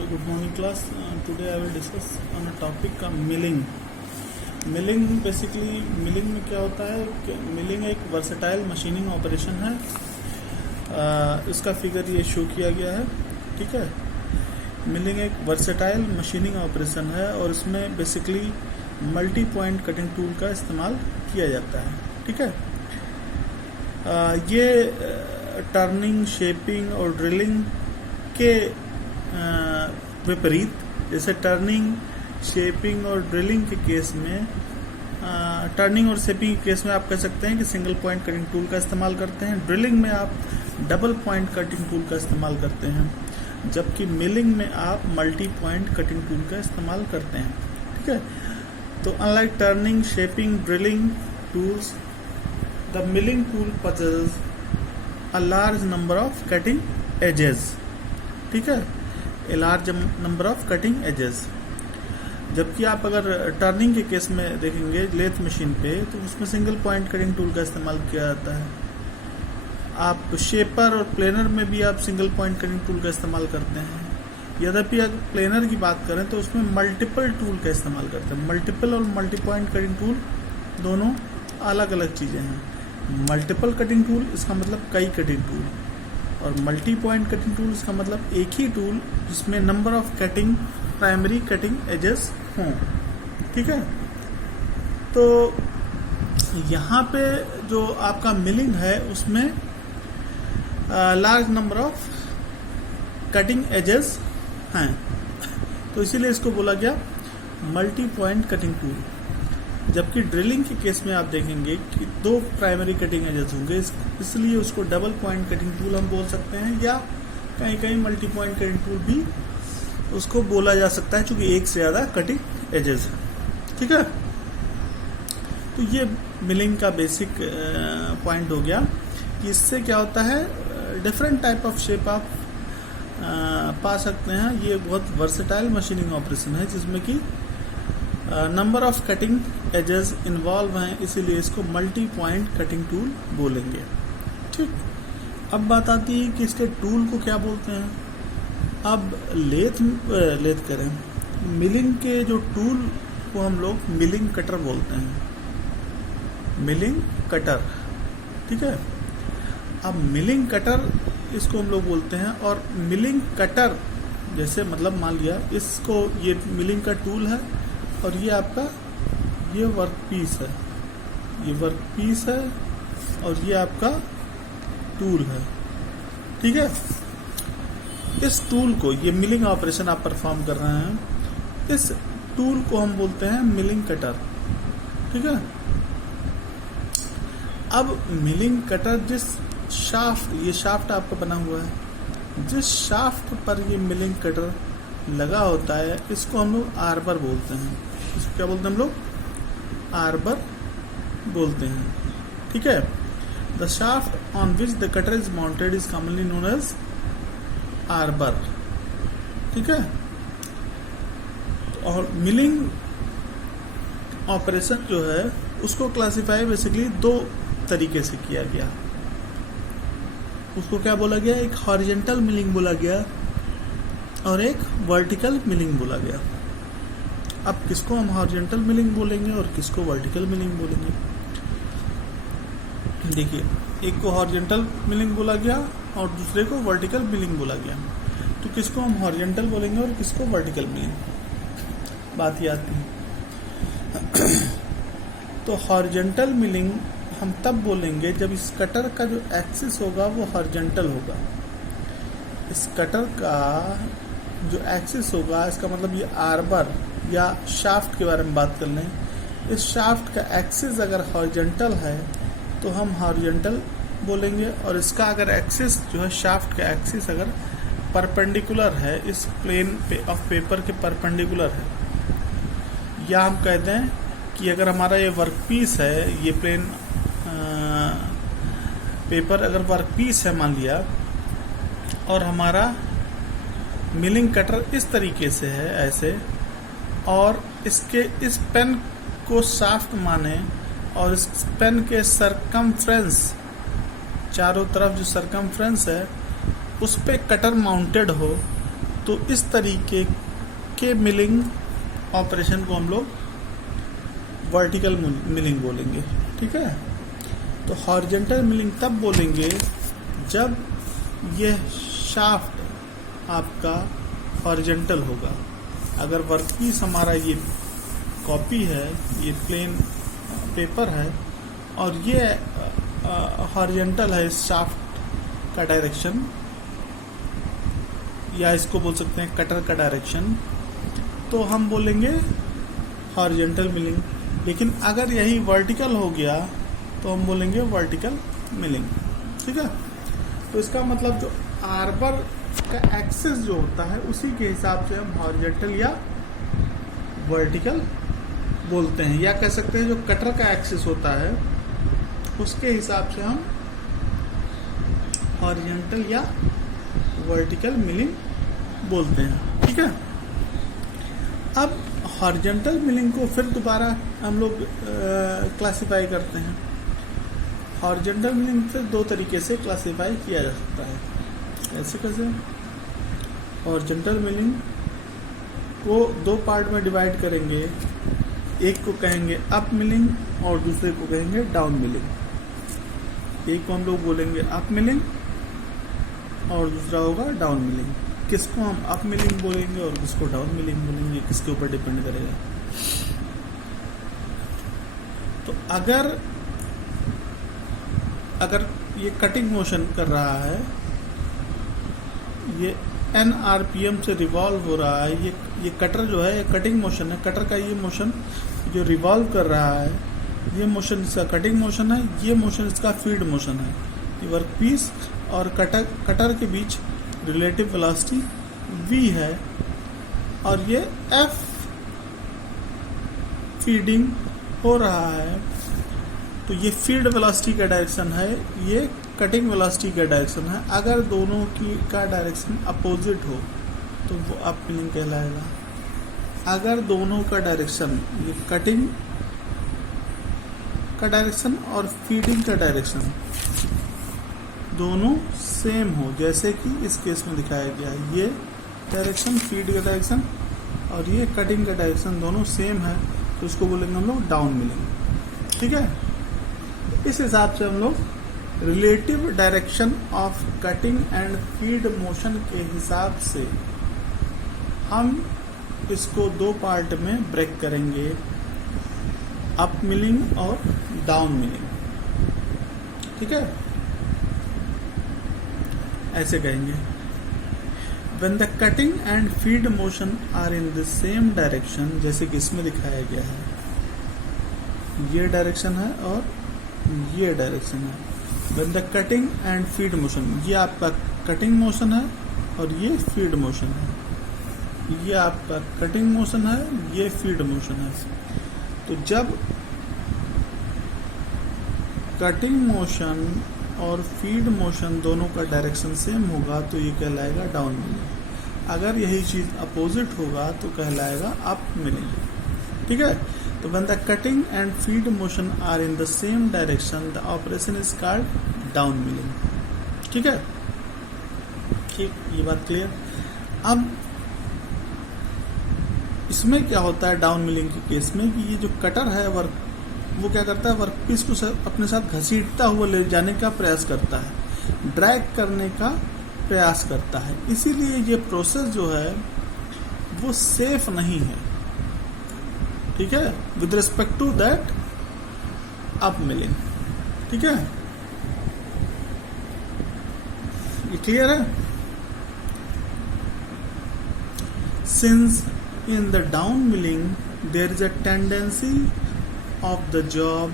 Good morning class. Today I will discuss on a topic milling. Milling में क्या होता है कि मिलिंग एक वर्सेटाइल मशीनिंग ऑपरेशन है. इसका फिगर ये शो किया गया है. ठीक है. मिलिंग एक वर्सेटाइल मशीनिंग ऑपरेशन है और इसमें basically multi point cutting tool का इस्तेमाल किया जाता है. ठीक है. ये टर्निंग, शेपिंग और ड्रिलिंग के विपरीत, जैसे टर्निंग, शेपिंग और ड्रिलिंग के केस में, टर्निंग और शेपिंग के केस में आप कह सकते हैं कि सिंगल पॉइंट कटिंग टूल का इस्तेमाल करते हैं. ड्रिलिंग में आप डबल पॉइंट कटिंग टूल का इस्तेमाल करते हैं, जबकि मिलिंग में आप मल्टी पॉइंट कटिंग टूल का इस्तेमाल करते हैं. ठीक है. तो unlike turning, shaping, drilling tools, the milling tool possesses a large number of cutting edges. ठीक है. A large number of cutting edges. जबकि आप अगर टर्निंग के केस में देखेंगे लेथ मशीन पे, तो उसमें सिंगल पॉइंट कटिंग टूल का इस्तेमाल किया जाता है. आप शेपर और प्लेनर में भी आप सिंगल पॉइंट कटिंग टूल का इस्तेमाल करते हैं. यद्यपि अगर प्लेनर की बात करें तो उसमें मल्टीपल टूल का इस्तेमाल करते हैं. मल्टीपल और मल्टी पॉइंट कटिंग टूल दोनों अलग अलग चीज़ें हैं. मल्टीपल कटिंग टूल इसका मतलब कई कटिंग टूल, और मल्टी पॉइंट कटिंग टूल इसका मतलब एक ही टूल जिसमें number of cutting, primary cutting edges हों. ठीक है. तो यहाँ पे जो आपका मिलिंग है उसमें large number of cutting edges हैं, तो इसीलिए इसको बोला गया मल्टी पॉइंट कटिंग टूल. जबकि ड्रिलिंग के केस में आप देखेंगे कि दो प्राइमरी कटिंग एजेस होंगे, इसलिए उसको डबल पॉइंट कटिंग टूल हम बोल सकते हैं, या कहीं कहीं मल्टी पॉइंट कटिंग टूल भी उसको बोला जा सकता है, क्योंकि एक से ज़्यादा कटिंग एजेस है. ठीक है. तो ये मिलिंग का बेसिक पॉइंट हो गया कि इससे क्या होता है, डिफरेंट टाइप ऑफ शेप आप पा सकते हैं. ये बहुत वर्सेटाइल मशीनिंग ऑपरेशन है जिसमें कि number of cutting edges involve हैं, इसीलिए इसको मल्टी पॉइंट कटिंग टूल बोलेंगे. ठीक. अब बात आती है कि इसके टूल को क्या बोलते हैं. अब लेथ करें, मिलिंग के जो टूल को हम लोग मिलिंग कटर बोलते हैं. Milling cutter. ठीक है. अब मिलिंग कटर इसको हम लोग बोलते हैं, और मिलिंग कटर जैसे मतलब मान लिया इसको, ये मिलिंग का टूल है और ये आपका ये वर्क पीस है, ये वर्क पीस है और ये आपका टूल है. ठीक है. इस टूल को, ये मिलिंग ऑपरेशन आप परफॉर्म कर रहे हैं, इस टूल को हम बोलते हैं मिलिंग कटर. ठीक है. अब मिलिंग कटर जिस शाफ्ट, ये शाफ्ट आपका बना हुआ है, जिस शाफ्ट पर ये मिलिंग कटर लगा होता है, इसको हम लोग आर्बर बोलते हैं. इसको क्या बोलते हैं हम लोग? आर्बर बोलते हैं. ठीक है. The shaft on which the cutter is mounted is commonly known as arbor. ठीक है. और मिलिंग ऑपरेशन जो है उसको क्लासिफाई बेसिकली दो तरीके से किया गया. उसको क्या बोला गया? एक हॉरिजॉन्टल मिलिंग बोला गया और एक वर्टिकल मिलिंग बोला गया. अब किसको हम हॉरिजॉन्टल मिलिंग बोलेंगे और किसको वर्टिकल मिलिंग बोलेंगे? देखिए, एक को हॉरिजॉन्टल मिलिंग बोला गया और दूसरे को वर्टिकल मिलिंग बोला गया. तो किसको हम हॉरिजॉन्टल बोलेंगे और किसको वर्टिकल मिलिंग? बात ये आती है. तो हॉरिजॉन्टल मिलिंग हम तब बोलेंगे जब इस कटर का जो एक्सिस होगा वो हॉरिजॉन्टल होगा. इस कटर का जो एक्सिस होगा, इसका मतलब ये आर्बर या शाफ्ट के बारे में बात कर लें, इस शाफ्ट का एक्सिस अगर हॉरिजॉन्टल है तो हम हॉरिजॉन्टल बोलेंगे, और इसका अगर एक्सिस जो है, शाफ्ट का एक्सिस अगर परपेंडिकुलर है, इस प्लेन ऑफ पेपर के परपेंडिकुलर है, या हम कहते हैं कि अगर हमारा ये वर्क पीस है, ये प्लेन पेपर अगर वर्क पीस है मान लिया, और हमारा मिलिंग कटर इस तरीके से है ऐसे, और इसके इस पेन को शाफ्ट माने और इस पेन के सरकमफ्रेंस, चारों तरफ जो सरकमफ्रेंस है उस पे कटर माउंटेड हो, तो इस तरीके के मिलिंग ऑपरेशन को हम लोग वर्टिकल मिलिंग बोलेंगे। ठीक है, तो हॉरिजॉन्टल मिलिंग तब बोलेंगे जब यह शाफ्ट आपका हॉरिजॉन्टल होगा। अगर वर्कपीस हमारा ये कॉपी है, ये प्लेन पेपर है और ये हॉरिजॉन्टल है, इस शाफ्ट का डायरेक्शन, या इसको बोल सकते हैं कटर का डायरेक्शन, तो हम बोलेंगे हॉरिजॉन्टल मिलिंग। लेकिन अगर यही वर्टिकल हो गया तो हम बोलेंगे वर्टिकल मिलिंग। ठीक है, तो इसका मतलब जो आर्बर का एक्सिस जो होता है उसी के हिसाब से हम हॉरिजॉन्टल या वर्टिकल बोलते हैं, या कह सकते हैं जो कटर का एक्सिस होता है उसके हिसाब से हम हॉरिजॉन्टल या वर्टिकल मिलिंग बोलते हैं। ठीक है, अब हॉरिजॉन्टल मिलिंग को फिर दोबारा हम लोग क्लासिफाई करते हैं। हॉरिजॉन्टल मिलिंग फिर दो तरीके से क्लासिफाई किया जा सकता है। ऐसे कैसे? हॉरिजॉन्टल मिलिंग को दो पार्ट में डिवाइड करेंगे, एक को कहेंगे अप मिलिंग और दूसरे को कहेंगे डाउन मिलिंग। एक को हम लोग बोलेंगे अप मिलिंग और दूसरा होगा डाउन मिलिंग। किसको हम अप मिलिंग बोलेंगे और किसको डाउन मिलिंग बोलेंगे, किसके ऊपर डिपेंड करेगा। तो अगर ये कटिंग मोशन कर रहा है, ये n RPM से रिवॉल्व हो रहा है, ये कटर जो है ये कटिंग मोशन है। कटर का ये मोशन जो रिवॉल्व कर रहा है, ये मोशन इसका कटिंग मोशन है, ये मोशन इसका फीड मोशन है। ये वर्कपीस और कटर के बीच रिलेटिव वेलोसिटी v है और ये F फीडिंग हो रहा है, तो ये फीड वेलोसिटी का डायरेक्शन है, ये कटिंग वेलोसिटी का डायरेक्शन है। अगर दोनों की का डायरेक्शन अपोजिट हो तो वो अप मिलिंग कहलाएगा। अगर दोनों का डायरेक्शन, ये कटिंग का डायरेक्शन और फीडिंग का डायरेक्शन दोनों सेम हो, जैसे कि इस केस में दिखाया गया है, ये डायरेक्शन फीड का डायरेक्शन और ये कटिंग का डायरेक्शन दोनों सेम है, तो इसको बोलेंगे हम लोग डाउन मिलिंग। ठीक है, इस हिसाब से हम लोग relative direction of cutting and feed motion के हिसाब से हम इसको दो पार्ट में ब्रेक करेंगे, अप मिलिंग और डाउन मिलिंग। ठीक है, ऐसे कहेंगे। When the cutting and feed motion are in the same direction, जैसे कि इसमें दिखाया गया है, ये डायरेक्शन है और ये डायरेक्शन है। When the cutting and feed motion, ये आपका कटिंग मोशन है और ये फीड मोशन है। ये आपका कटिंग मोशन है, ये फीड मोशन है। तो जब कटिंग मोशन और फीड मोशन दोनों का डायरेक्शन सेम होगा तो ये कहलाएगा डाउन मिलिंग। अगर यही चीज अपोजिट होगा तो कहलाएगा अप मिलिंग। ठीक है, तो when the cutting and feed motion are in the same direction, the operation is called down milling. ठीक है, ठीक, ये बात क्लियर। अब इसमें क्या होता है डाउन मिलिंग के केस में कि ये जो कटर है वो क्या करता है, वर्कपीस को अपने साथ घसीटता हुआ ले जाने का प्रयास करता है, ड्रैग करने का प्रयास करता है। इसीलिए ये प्रोसेस जो है वो सेफ नहीं है। ठीक है, with respect to that up milling. ठीक है, ये क्लियर है। Since in the down milling there is a tendency of the job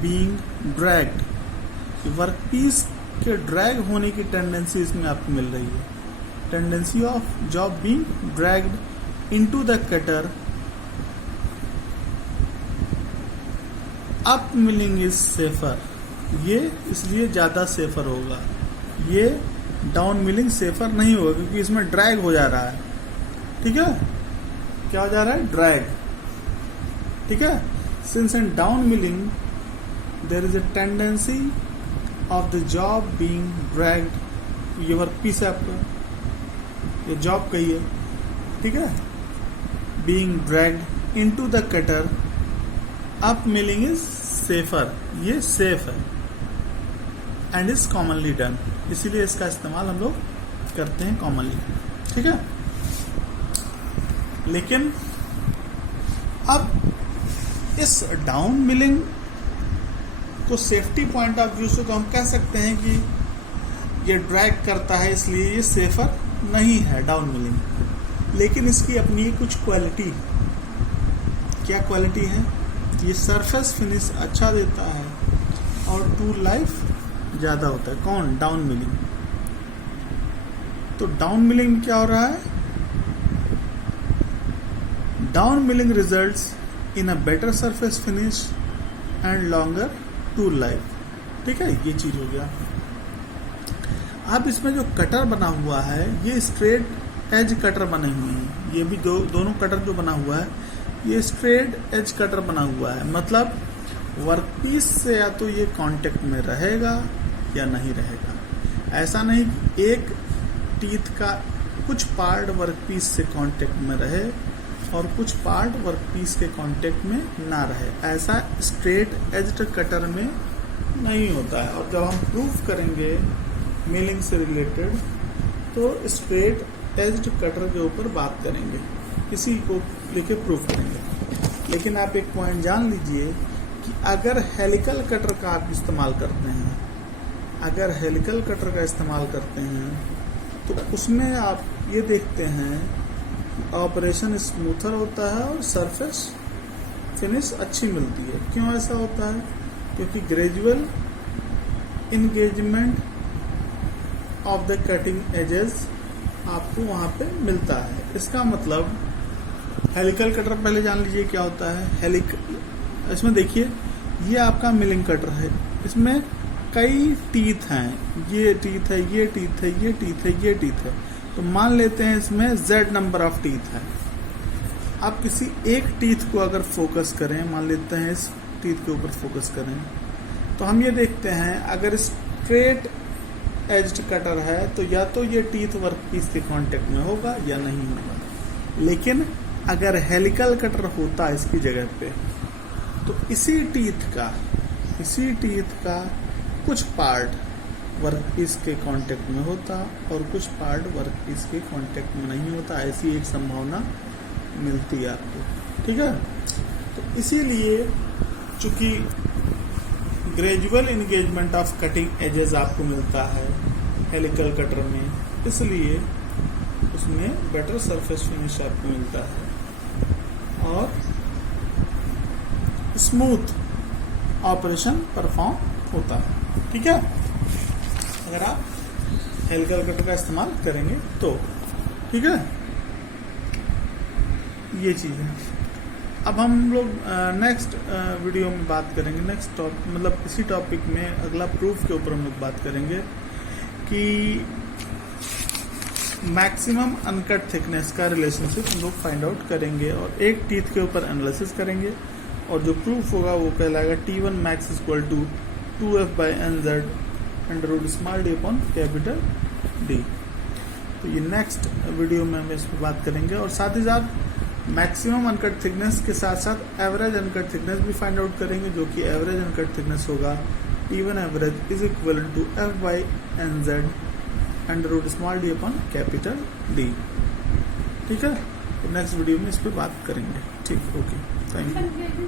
being dragged, workpiece के ड्रैग होने की टेंडेंसी इसमें आपको मिल रही है। Tendency of job being dragged into the cutter, up milling is safer, ये इसलिए ज्यादा सेफर होगा। ये डाउन मिलिंग सेफर नहीं होगा क्योंकि इसमें ड्रैग हो जा रहा है। ठीक है, क्या हो जा रहा है, ड्रैग। ठीक है, since in down milling there is a tendency of the job being dragged, ये वर्कपीस है आपका, ये जॉब का ही है, ठीक है। Being dragged into the cutter, up milling is safer, ये सेफ है, एंड इज कॉमनली डन, इसीलिए इसका इस्तेमाल हम लोग करते हैं कॉमनली, ठीक है। लेकिन अब इस डाउन मिलिंग को सेफ्टी पॉइंट ऑफ व्यू से तो हम कह सकते हैं कि ये ड्रैग करता है इसलिए ये सेफर नहीं है डाउन मिलिंग, लेकिन इसकी अपनी कुछ क्वालिटी, क्या क्वालिटी है, ये सरफेस फिनिश अच्छा देता है और टूल लाइफ ज़्यादा होता है। कौन? Down milling. तो डाउन मिलिंग क्या हो रहा है? Down milling results in a better surface finish and longer tool life, ठीक है, ये चीज हो गया। अब इसमें जो कटर बना हुआ है ये स्ट्रेट एज कटर बने हुए हैं, ये भी दोनों कटर जो बना हुआ है ये स्ट्रेट एज कटर बना हुआ है, मतलब वर्कपीस से या तो ये कांटेक्ट में रहेगा या नहीं रहेगा। ऐसा नहीं कि एक टीथ का कुछ पार्ट वर्कपीस से कांटेक्ट में रहे और कुछ पार्ट वर्कपीस के कांटेक्ट में ना रहे, ऐसा स्ट्रेट एज्ड कटर में नहीं होता है। और जब हम प्रूफ करेंगे मिलिंग से रिलेटेड तो स्ट्रेट एज्ड कटर के ऊपर बात करेंगे, इसी को लेके प्रूफ करेंगे। लेकिन आप एक पॉइंट जान लीजिए कि अगर हेलिकल कटर का आप इस्तेमाल करते हैं, अगर हेलिकल कटर का इस्तेमाल करते हैं तो उसमें आप ये देखते हैं ऑपरेशन स्मूथर होता है और सरफेस फिनिश अच्छी मिलती है। क्यों ऐसा होता है? क्योंकि gradual engagement of the cutting edges आपको वहां पे मिलता है। इसका मतलब हेलिकल कटर पहले जान लीजिए क्या होता है। इसमें देखिए ये आपका मिलिंग कटर है, इसमें कई टीथ हैं, ये टीथ है, ये टीथ है, ये टीथ है, ये टीथ है। तो मान लेते हैं इसमें Z नंबर ऑफ टीथ है। आप किसी एक टीथ को अगर फोकस करें, मान लेते हैं इस टीथ के ऊपर फोकस करें, तो हम ये देखते हैं अगर स्ट्रेट एज्ड कटर है तो या तो ये टीथ वर्कपीस के कांटेक्ट में होगा या नहीं होगा। लेकिन अगर हेलिकल कटर होता इसकी जगह पे तो इसी टीथ का कुछ पार्ट वर्कपीस के कांटेक्ट में होता और कुछ पार्ट वर्कपीस के कांटेक्ट में नहीं होता, ऐसी एक संभावना मिलती है आपको, ठीक है। तो इसीलिए चूंकि gradual engagement of cutting edges आपको मिलता है हेलिकल कटर में, इसलिए उसमें बेटर सरफेस फिनिश आपको मिलता है और स्मूथ ऑपरेशन परफॉर्म होता है, ठीक है, अगर आप हेलिकल कटर का इस्तेमाल करेंगे तो, ठीक है। ये चीज है। अब हम लोग नेक्स्ट वीडियो में बात करेंगे, नेक्स्ट टॉपिक मतलब इसी टॉपिक में अगला प्रूफ के ऊपर हम लोग बात करेंगे कि मैक्सिमम अनकट थिकनेस का रिलेशनशिप हम लोग फाइंड आउट करेंगे और एक टीथ के ऊपर एनालिसिस करेंगे और जो प्रूफ होगा वो कहलाएगा T1 max equal to 2f/nz under small D upon capital D। तो ये नेक्स्ट वीडियो में हम इस पर बात करेंगे और साथ ही साथ मैक्सिमम अनकट थिकनेस के साथ साथ एवरेज अनकट थिकनेस भी फाइंड आउट करेंगे, जो कि एवरेज अनकट थिकनेस होगा T1 average is equal to f/nz under small D upon capital D, ठीक है। तो नेक्स्ट वीडियो में इस पर बात करेंगे, ठीक, ओके, थैंक यू।